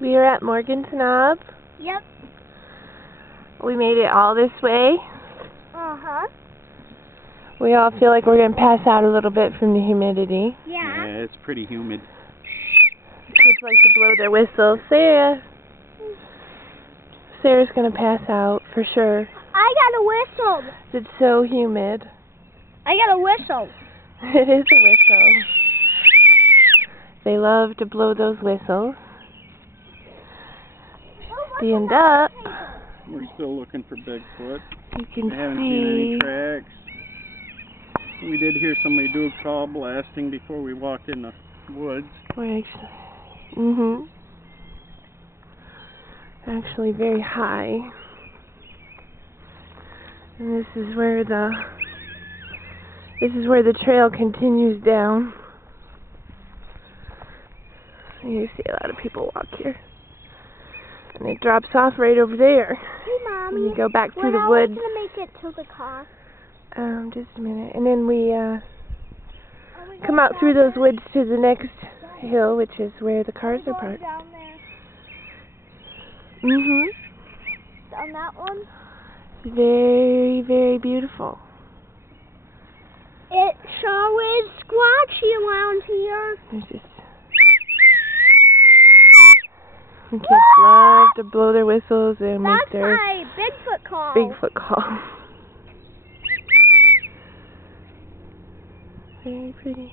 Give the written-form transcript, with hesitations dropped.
We are at Morgan's Knob. Yep. We made it all this way. Uh-huh. We all feel like we're going to pass out a little bit from the humidity. Yeah. Yeah, it's pretty humid. Kids like to blow their whistles. Sarah's going to pass out for sure. I got a whistle. It's so humid. I got a whistle. It is a whistle. They love to blow those whistles. Stand up. We're still looking for Bigfoot. You can I haven't see. seen any tracks. We did hear somebody do a call blasting before we walked in the woods. We're actually very high. And this is where the trail continues down. You see a lot of people walk here. And it drops off right over there. Hey, Mommy. And you go back through the woods. When are we going to make it to the car? Just a minute. And then we come out through those woods to the next hill, which is where the cars are parked. Down there. On that one? Very, very beautiful. It sure is squatchy around here. There's just... The kids love to blow their whistles and make That's their my Bigfoot call. Bigfoot call. Very pretty.